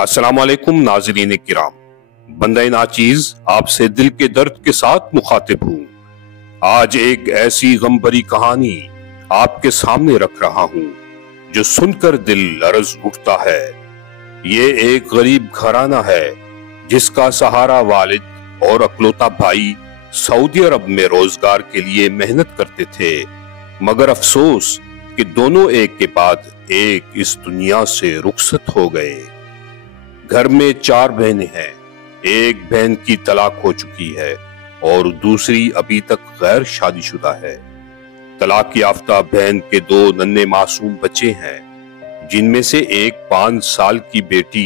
अस्सलामुअलैकुम नाज़रीन किराम, बंदे नाचीज आपसे दिल के दर्द के साथ मुखातिब हूँ। आज एक ऐसी गमभरी कहानी आपके सामने रख रहा हूँ जो सुनकर दिल लरज उठता है। ये एक गरीब घराना है जिसका सहारा वालिद और अकलौता भाई सऊदी अरब में रोजगार के लिए मेहनत करते थे, मगर अफसोस कि दोनों एक के बाद एक इस दुनिया से रुखसत हो गए। घर में 4 बहनें हैं। एक बहन की तलाक हो चुकी है और दूसरी अभी तक गैर शादीशुदा है। तलाक याफ्ता बहन के 2 नन्हे मासूम बच्चे हैं, जिनमें से एक 5 साल की बेटी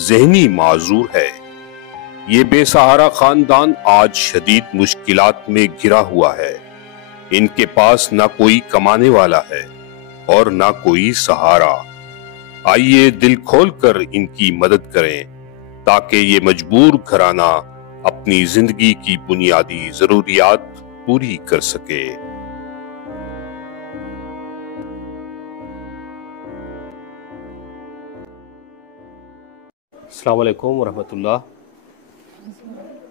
ज़हनी माजूर है। ये बेसहारा खानदान आज शदीद मुश्किलात में घिरा हुआ है। इनके पास ना कोई कमाने वाला है और ना कोई सहारा। आइए दिल खोलकर इनकी मदद करें ताकि ये मजबूर घराना अपनी जिंदगी की बुनियादी जरूरियात पूरी कर सके। अस्सलाम वालेकुम रहमतुल्लाह।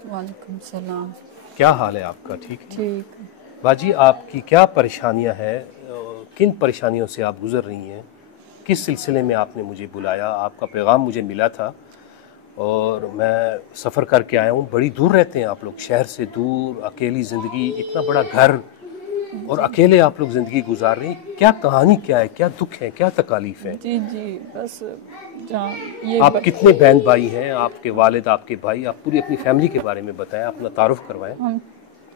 वालेकुम सलाम। क्या हाल है आपका? ठीक है? ठीक। बाजी, आपकी क्या परेशानियां हैं? किन परेशानियों से आप गुजर रही हैं? किस सिलसिले में आपने मुझे बुलाया? आपका पैगाम मुझे मिला था और मैं सफ़र करके आया हूँ। बड़ी दूर रहते हैं आप लोग, शहर से दूर, अकेली ज़िंदगी, इतना बड़ा घर और अकेले आप लोग ज़िंदगी गुजार रही हैं। क्या कहानी क्या है? क्या दुख है? क्या तकालीफ है? जी जी, बस जहाँ ये आप कितने बहन भाई हैं? आपके वालिद, आपके भाई, आप पूरी अपनी फैमिली के बारे में बताएं, अपना तारुफ करवाएं। हम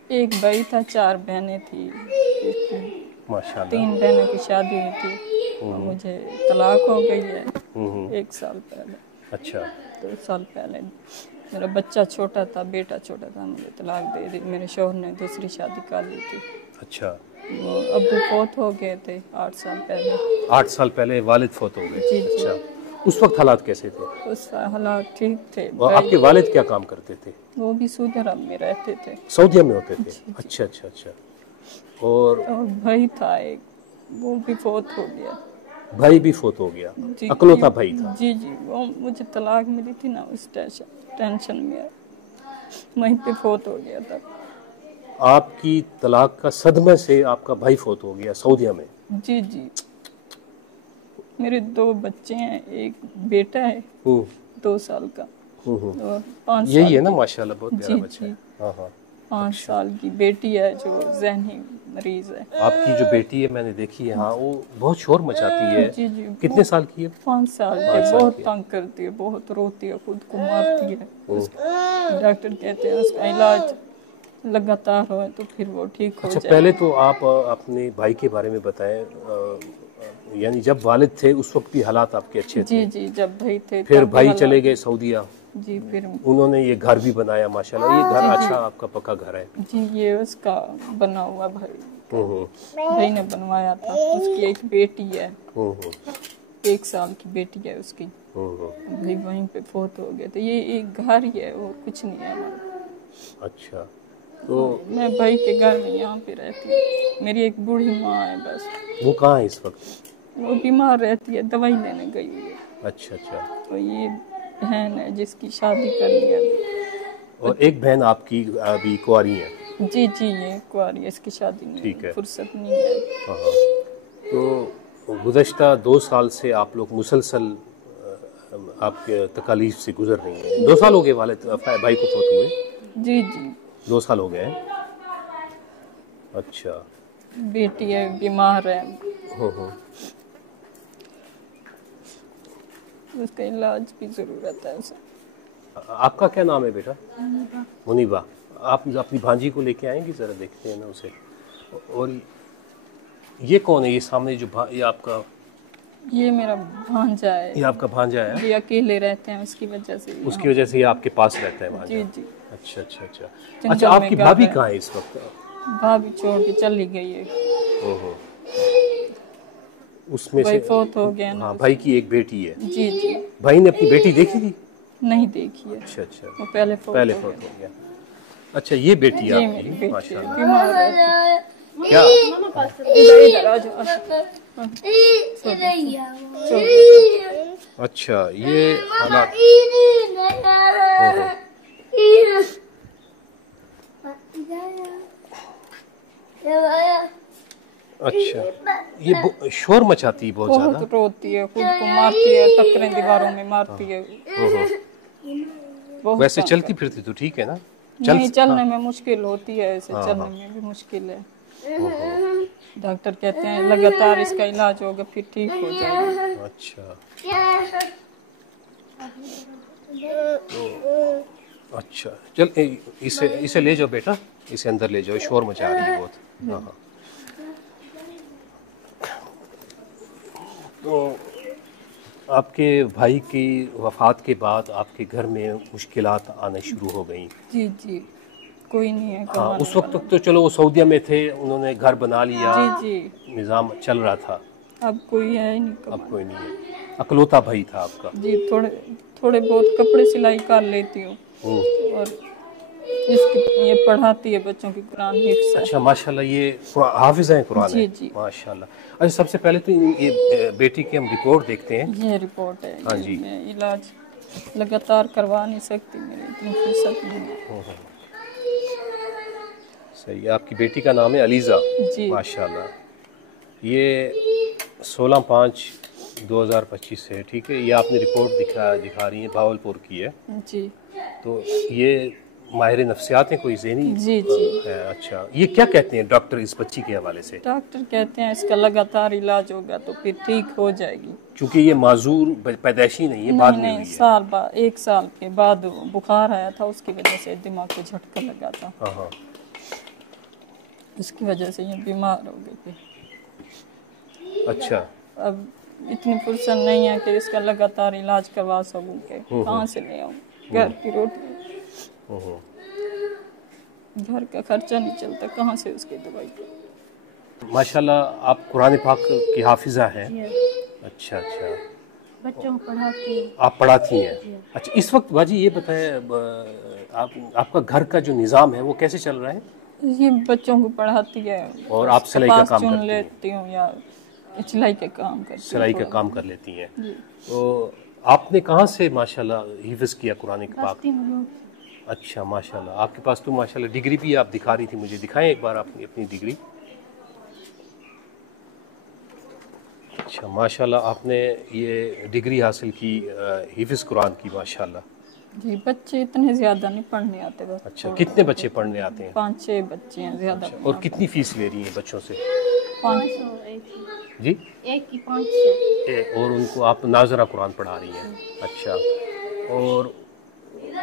एक भाई था, 4 बहनें थी। माशाल्लाह। 3 बहनों की शादी हुई थी और मुझे तलाक हो गई है 1 साल पहले। अच्छा। 2 साल पहले मेरा बच्चा छोटा था, बेटा छोटा था, मुझे तलाक दे दी। मेरे शौहर ने दूसरी शादी कर ली थी। अच्छा। वो अब्बू फौत हो गए थे 8 साल पहले। 8 साल पहले वालिद फौत हो गए? जी जी। अच्छा, उस वक्त हालात कैसे थे? उस हालात ठीक थे। और आपके वालिद क्या काम करते थे? वो भी सऊदी अरब में रहते थे। सऊदीया में होते थे? अच्छा अच्छा अच्छा। और भाई था एक, वो भी फौत हो गया। भाई भी फौत हो गया? अकलौता भाई था? जी जी। वो मुझे तलाक मिली थी ना, उस टेंशन में वहीं पे फौत हो गया था। आपकी तलाक का सदमे से आपका भाई फौत हो गया सऊदीया में? जी जी। मेरे 2 बच्चे हैं, एक बेटा है 2 साल का और 5 साल। यही है ना? माशाल्लाह, बहुत प्यारा बच्चा है। हाँ हाँ। 5 साल की बेटी है जो ज़हनी मरीज है। आपकी जो बेटी है मैंने देखी है, हाँ, वो बहुत शोर मचाती है। जी जी। कितने साल की है? 5 साल की। बहुत तंग करती है, बहुत रोती है, खुद को मारती है। डॉक्टर कहते हैं उसका इलाज लगातार हो तो फिर वो ठीक हो जाए। अच्छा, पहले तो आप अपने भाई के बारे में बताएं। यानी जब वालिद थे उस वक्त भी हालात आपके अच्छे थे? जी जी, जब भाई थे। फिर भाई चले गए सऊदीया? जी। फिर उन्होंने ये घर भी बनाया माशाल्लाह। ये घर अच्छा आपका पक्का घर है? जी, ये उसका बना हुआ भाई ने बनवाया था। उसकी एक बेटी है, 1 साल की बेटी है उसकी। भाई वहीं पे फौत हो गए थे। ये एक घर ही है और कुछ नहीं है हमारा। अच्छा। तो मैं भाई के घर में यहाँ पे रहती हूँ। मेरी एक बूढ़ी माँ है बस। वो कहाँ है इस वक्त? वो बीमार रहती है, दवाई लेने गई हुई है। अच्छा अच्छा। तो ये बहन है जिसकी शादी करनी है। और एक बहन आपकी अभी कुंवारी है? जी जी, ये कुंवारी है, इसकी शादी नहीं, फुर्सत नहीं है। हाँ। तो गुज़श्ता 2 साल से आप लोग मुसलसल आपके तकालीफ से गुजर रही हैं। 2 साल हो गए वालिद भाई को फौत हुए? जी जी, 2 साल हो गए हैं। अच्छा। बेटी है, बीमार है। उसका इलाज की ज़रूरत है उसे। आपका क्या नाम है बेटा? मुनीबा। आप अपनी भांजी को लेके आएंगी, ज़रा देखते हैं ना उसे। और ये कौन है? ये सामने जो ये आपका? ये मेरा भांजा है। ये आपका भांजा है? ये अकेले रहते हैं, उसकी वजह से ये आपके पास रहता है भांजा? जी जी। अच्छा अच्छा अच्छा। अच्छा, आपकी भाभी कहाँ है इस वक्त? भाभी छोड़ के चली गई है। उसमें भाई फौत हो गया ना। हाँ, भाई की एक बेटी है? जी जी। भाई ने अपनी बेटी देखी थी? नहीं देखी है। अच्छा अच्छा। वो पहले फौत हो गया। अच्छा, ये बेटी है आपकी? माशाल्लाह। बीमार है। क्या? इधर आ जाओ। अच्छा, ये हालात। अच्छा, ये शोर मचाती है बहुत ज्यादा। बहुत रोती है, खुद को मारती है, टक्करें दीवारों में मारती है। वैसे चलती फिरती तो ठीक है ना? नहीं, चलने में मुश्किल होती है, ऐसे चलने में भी मुश्किल है। डॉक्टर कहते हैं लगातार इसका इलाज होगा फिर ठीक हो जाएगा। अच्छा, अच्छा, चल इसे ले जाओ बेटा, इसे अंदर ले जाओ, शोर मचा रही है बहुत। हाँ। तो आपके भाई की वफात के बाद आपके घर में मुश्किलात आने शुरू हो गई। जी जी, कोई नहीं है। हाँ, उस वक्त तक तो चलो वो सऊदीया में थे, उन्होंने घर बना लिया। जी जी, निज़ाम चल रहा था। अब कोई है ही नहीं। अब कोई नहीं है। अकलौता भाई था आपका? जी, थोड़े बहुत कपड़े सिलाई कर लेती हूँ, और ये पढ़ाती है बच्चों की कुरान हिफ्ज़ है। अच्छा, माशाल्लाह, ये हाफिज़ हैं कुरान? जी जी, माशाल्लाह। अच्छा, सबसे पहले तो ये बेटी की हम रिपोर्ट देखते हैं। ये रिपोर्ट है। हाँ जी। मैं इलाज लगातार करवा नहीं सकती, मेरी इतनी फुर्सत नहीं है। सही है। आपकी बेटी का नाम है अलीज़ा? जी, माशाल्लाह। ये 16/5/2025 है, ठीक है। ये आपने रिपोर्ट दिखा रही है, भावलपुर की है। जी तो ये माहिर नफ्सियात हैं, कोई ज़हनी जी जी है? अच्छा, ये क्या कहते हैं डॉक्टर इस बच्ची के हवाले से? डॉक्टर कहते हैं इसका लगातार इलाज होगा तो फिर ठीक हो जाएगी। क्योंकि ये माजूर पैदाइशी नहीं है, बाद में हुई है। साल बाद, 1 साल के बाद बुखार आया था, उसकी वजह से दिमाग को झटका लगा था। हाँ हाँ, इसकी वजह से ये बीमार हो गई थी। अच्छा। अब इतनी फुर्सत नहीं है कि इसका लगातार इलाज करवा सकूं के कहाँ से ले आऊं। घर की रोटी, घर का खर्चा नहीं चलता, कहाँ से उसकी दवाई। माशाल्लाह, आप कुरान पाक की हाफिज़ा हैं। अच्छा अच्छा, बच्चों को पढ़ाती हैं। आप पढ़ाती हैं? अच्छा, इस वक्त बाजी ये बताएं, आपका घर का जो निज़ाम है वो कैसे चल रहा है? ये बच्चों को पढ़ाती है और आप सिलाई का काम चुन करती हैं? लेती हूँ या सिलाई का काम करती हूँ। सिलाई का काम कर लेती हैं। तो आपने कहाँ से माशाल्लाह हिफ्ज़ किया कुरान पाक? अच्छा, माशाल्लाह, आपके पास तो माशाल्लाह डिग्री भी आप दिखा रही थी मुझे, दिखाएं एक बार अपनी डिग्री। अच्छा, माशाल्लाह, आपने ये डिग्री हासिल की हिफ्ज़ कुरान की, माशाल्लाह। जी, बच्चे इतने ज्यादा नहीं पढ़ने आते बस। अच्छा, कितने बच्चे पढ़ने आते हैं? 5-6 बच्चे हैं, ज्यादा। अच्छा, और कितनी फीस ले रही हैं बच्चों से? 500 जी, एक की 500। और उनको आप नाज़रा कुरान पढ़ा रही हैं? अच्छा, और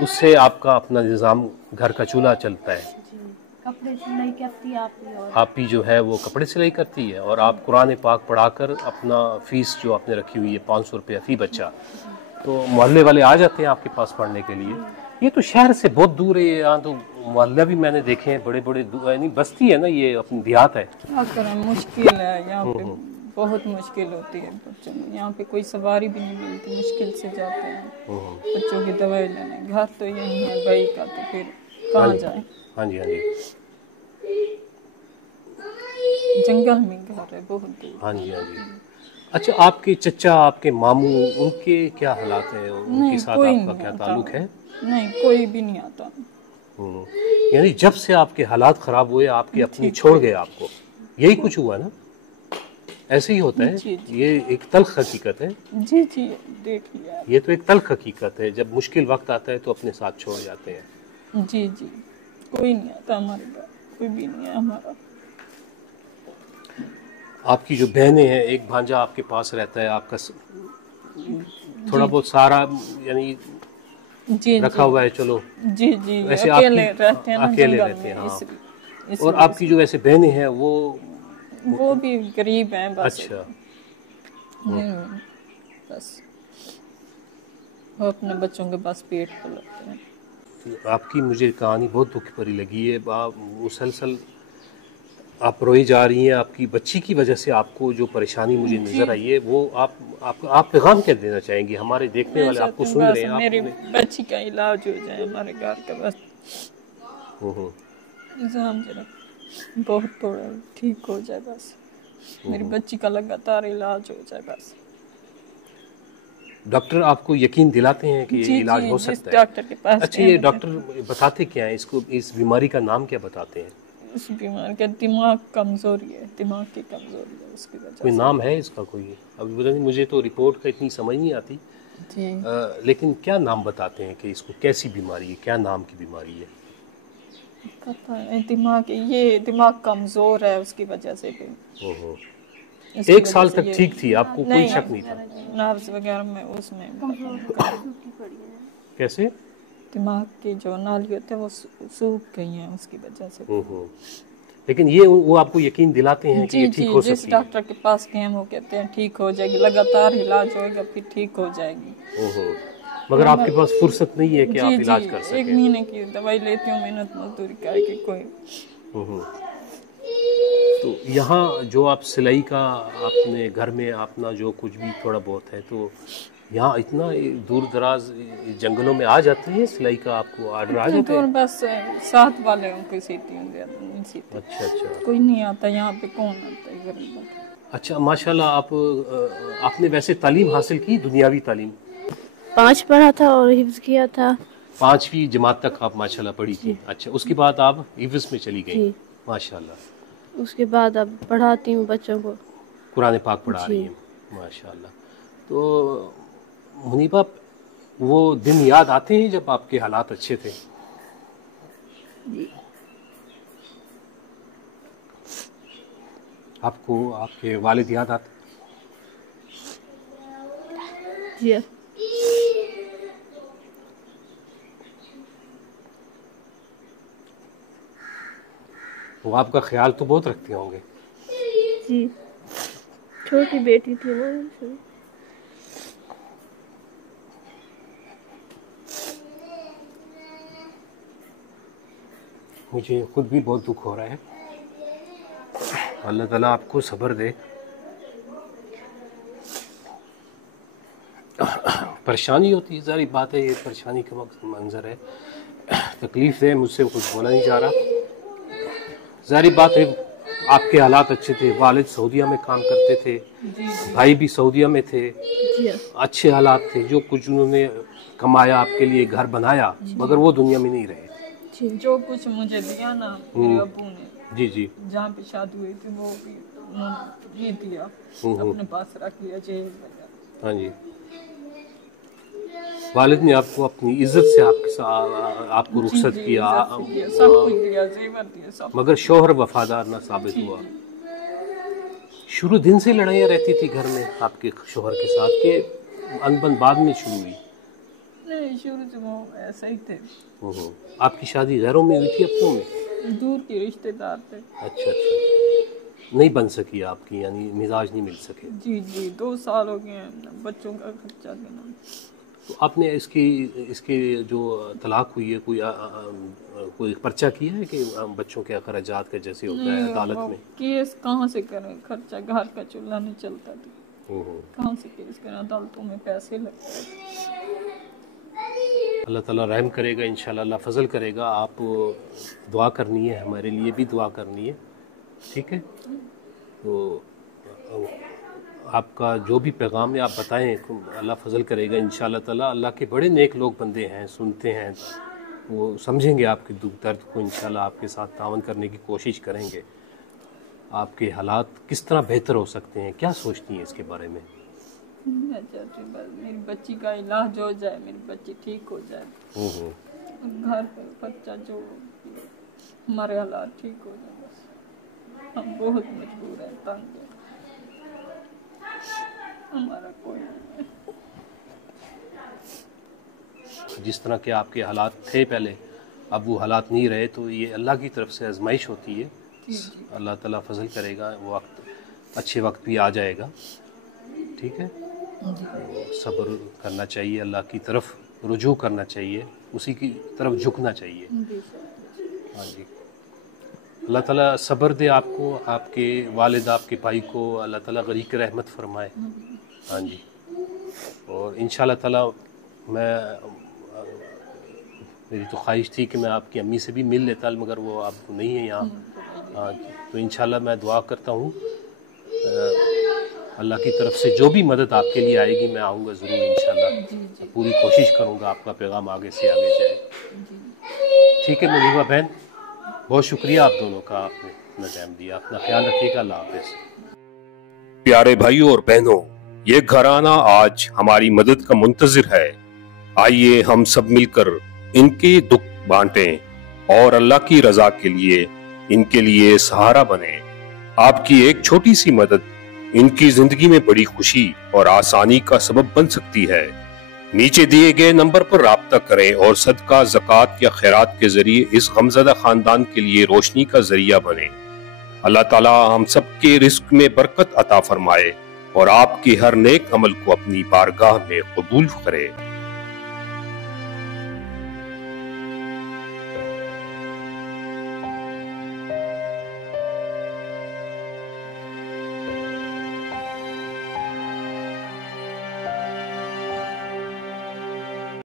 उससे आपका अपना निज़ाम घर का चूल्हा चलता है? कपड़े सिलाई करती है आप ही जो है वो कपड़े सिलाई करती है, और आप कुरान पाक पढ़ाकर अपना फ़ीस जो आपने रखी हुई है 500 रुपया फ़ी बच्चा, तो मोहल्ले वाले आ जाते हैं आपके पास पढ़ने के लिए? ये तो शहर से बहुत दूर है, यहाँ तो मोहल्ला भी मैंने देखे हैं बड़े बड़े, नहीं बस्ती है ना, ये अपनी देहात है। क्या करें, मुश्किल है यहाँ पे, बहुत मुश्किल होती है बच्चों को। यहाँ पे कोई सवारी भी नहीं मिलती, मुश्किल से जाते हैं बच्चों की दवाई लेने। घर तो यही है भाई का, तो फिर कहाँ जाए? हाँ जी, हाँ जी, जंगल में घर है, बहुत दूर। हाँ जी, हाँ जी। अच्छा, आपके चचा, आपके मामू, उनके क्या हालात हैं? उनके साथ आपका क्या ताल्लुक है? नहीं, कोई भी नहीं आता। यानी जब से आपके हालात ख़राब हुए, आपके अपनी छोड़ गए आपको, यही कुछ हुआ ना? ऐसे ही होता है। जी, ये एक तल्ख हकीकत है। जी जी, देख लिया। ये तो एक तल्ख हकीकत है, जब मुश्किल वक्त आता है तो अपने साथ छोड़ जाते हैं। जी जी, कोई नहीं आता हमारे घर, कोई भी नहीं है हमारा। आपकी जो बहनें हैं, एक भांजा आपके पास रहता है, आपका थोड़ा बहुत सारा यानी जी रखा हुआ है, चलो। जी जी, वैसे अकेले रहते हैं ना, अकेले जंगल रहते हैं, में, हाँ। और आपकी जो वैसे बहनें हैं वो भी गरीब हैं बस। अच्छा, बस वो अपने बच्चों के पास पेट पलते हैं। तो आपकी मुझे कहानी बहुत दुख भरी लगी है। मुसलसल आप रोई जा रही हैं, आपकी बच्ची की वजह से आपको जो परेशानी मुझे नजर आई है, वो आप पैगाम क्या देना चाहेंगी? हमारे देखने वाले आपको सुन रहे हैं। मेरी बच्ची का इलाज हो जाए, हमारे घर का बस इंतजाम जरा बहुत थोड़ा ठीक हो जाए बस। मेरी बच्ची का लगातार इलाज हो जाए बस। डॉक्टर आपको यकीन दिलाते हैं कि ये इलाज हो सकता है? डॉक्टर के पास अच्छा, ये डॉक्टर बताते क्या है इसको, इस बीमारी का नाम क्या बताते हैं? इस बीमारी का दिमाग कमजोरी है, दिमाग की कमजोरी है उसकी वजह कोई से। नाम है इसका कोई? अभी पता नहीं, मुझे तो रिपोर्ट का इतनी समझ नहीं आती जी लेकिन क्या नाम बताते हैं कि इसको कैसी बीमारी है, क्या नाम की बीमारी है? पता है, दिमाग कमजोर है उसकी वजह से भी। ओहो। इसकी एक वजह साल से तक ये- ठीक थी, आपको कोई शक नहीं था? नर्व्स वगैरह में उसमें कैसे? दिमाग की जो नाली होती है वो सूख गई हैं उसकी वजह से। ओहो। लेकिन ये वो आपको यकीन दिलाते हैं कि जी ये ठीक जी, हो जिस सकती है? डॉक्टर के पास गए हैं वो कहते हैं ठीक हो जाएगी, लगातार इलाज होएगा फिर ठीक हो जाएगी। ओहो। मगर आपके पास फुर्सत नहीं है कि आप जी इलाज जी, कर एक सकें? महीने की दवाई लेती हूँ, मेहनत मजदूरी करके कोई। ओहो। तो यहाँ जो आप सिलाई का अपने घर में अपना जो कुछ भी थोड़ा बहुत है, तो यहाँ इतना दूर दराज जंगलों में आ जाती है सिलाई का, आपको ऑर्डर आ जाता तो है? बस साथ वाले को सीती हूँ, ज्यादा नहीं सीती। अच्छा अच्छा कोई नहीं आता यहाँ पे, कौन आता है गरीब। अच्छा, माशाल्लाह। आपने वैसे तालीम हासिल की, दुनियावी तालीम? 5 पढ़ा था और हिफ्ज किया था। 5वीं जमात तक आप माशाल्लाह पढ़ी थी? अच्छा, उसके बाद आप हिफ्ज में चली गई? जी। माशाल्लाह। उसके बाद अब पढ़ाती हूँ बच्चों को। कुरान पाक पढ़ा रही हैं, माशाल्लाह। तो मुनीबा, वो दिन याद आते हैं जब आपके हालात अच्छे थे? जी। आपको आपके वालिद याद आते? जी। वो आपका ख्याल तो बहुत रखते होंगे? जी, छोटी बेटी थी ना इसलिए। मुझे खुद भी बहुत दुख हो रहा है। अल्लाह ताला आपको सब्र दे। परेशानी होती है, सारी बात है, ये परेशानी का मंजर है, तकलीफ है, मुझसे कुछ बोला नहीं जा रहा। सारी बात है, आपके हालात अच्छे थे, वालिद सऊदीया में काम करते थे, भाई भी सऊदीया में थे, जी। अच्छे हालात थे, जो कुछ उन्होंने कमाया आपके लिए, घर बनाया, मगर वो दुनिया में नहीं रहे। जी। जो कुछ मुझे दिया ना मेरे अब्बू ने, जी जी। जहाँ पे शादी हुई थी वो भी उन्होंने ये दिया, अपने पास रख लिया जेल में। हाँ जी। वालिद ने आपको अपनी इज्जत से आपको रुखसत जी, किया, इज्जत से दिया, सब कुछ दिया, जेवर दिया, सब। मगर शौहर वफादार ना साबित हुआ। शुरू दिन से लड़ाइयाँ रहती थी घर में आपके शौहर के साथ, के अनबन बाद में शुरू हुई? नहीं, शुरू से वो ऐसे ही थे। आपकी शादी गैरों में हुई थी, अपनों में? दूर के रिश्तेदार थे। अच्छा अच्छा। नहीं बन सकी आपकी, यानी मिजाज नहीं मिल सके? जी जी, 2 साल हो गए हैं बच्चों का खर्चा देना। तो आपने इसके जो तलाक हुई है, कोई पर्चा किया है कि बच्चों के अखराजात का जैसे होता है अदालत में? केस कहाँ से करें, खर्चा घर का चूल्हा नहीं चलता था, कहाँ से केस करें, अदालतों में पैसे लगते हैं। अल्लाह ताला रहम करेगा, इंशाल्लाह अल्लाह फजल करेगा। आप दुआ करनी है, हमारे लिए भी दुआ करनी है, ठीक है? तो आपका जो भी पैगाम है आप बताएं, तो अल्लाह फजल करेगा इंशाल्लाह ताला। अल्लाह के बड़े नेक लोग बंदे हैं, सुनते हैं, वो समझेंगे आपके दुख दर्द को, इंशाल्लाह आपके साथ तावन करने की कोशिश करेंगे। आपके हालात किस तरह बेहतर हो सकते हैं, क्या सोचती हैं इसके बारे में? मैं चाहती हूँ बस मेरी बच्ची का इलाज हो जाए, मेरी बच्ची ठीक हो जाए, घर पर खर्चा जो हमारे हालात ठीक हो जाए, बस हम बहुत मजबूर हैं, तंग हैं, हमारा कोई नहीं है। जिस तरह के आपके हालात थे पहले, अब वो हालात नहीं रहे, तो ये अल्लाह की तरफ से आजमाइश होती है। अल्लाह ताला फजल करेगा, वो वक्त अच्छे वक्त भी आ जाएगा, ठीक है? सब्र करना चाहिए, अल्लाह की तरफ रुजू करना चाहिए, उसी की तरफ झुकना चाहिए। हाँ जी। अल्लाह ताला सब्र दे आपको, आपके वालिद, आपके भाई को अल्लाह ताला गरीक रहमत फरमाए। हाँ जी। और इंशाल्लाह ताला मेरी तो ख्वाहिश थी कि मैं आपकी अम्मी से भी मिल लेता, मगर वो आप नहीं है यहाँ। हाँ, तो इंशाल्लाह मैं दुआ करता हूँ अल्लाह की तरफ से जो भी मदद आपके लिए आएगी मैं आऊँगा ज़रूर इंशाल्लाह। पूरी कोशिश करूँगा आपका पैगाम आगे से आगे जाए। ठीक है मुनीबा बहन, बहुत शुक्रिया आप दोनों का, आपने इतना टाइम दिया। अपना ख्याल रखिएगा। अल्लाह हाफिज़। प्यारे भाइयों और बहनों, ये घराना आज हमारी मदद का मुंतजिर है। आइए हम सब मिलकर इनके दुख बांटें और अल्लाह की रजा के लिए इनके लिए सहारा बने। आपकी एक छोटी सी मदद इनकी जिंदगी में बड़ी खुशी और आसानी का सबब बन सकती है। नीचे दिए गए नंबर पर राब्ता करें और सदका, ज़कात या खैरात के जरिए इस गमज़दा खानदान के लिए रोशनी का जरिया बने। अल्लाह ताला हम सब के रिस्क में बरकत अता फरमाए और आपके हर नेक अमल को अपनी बारगाह में कबूल करे।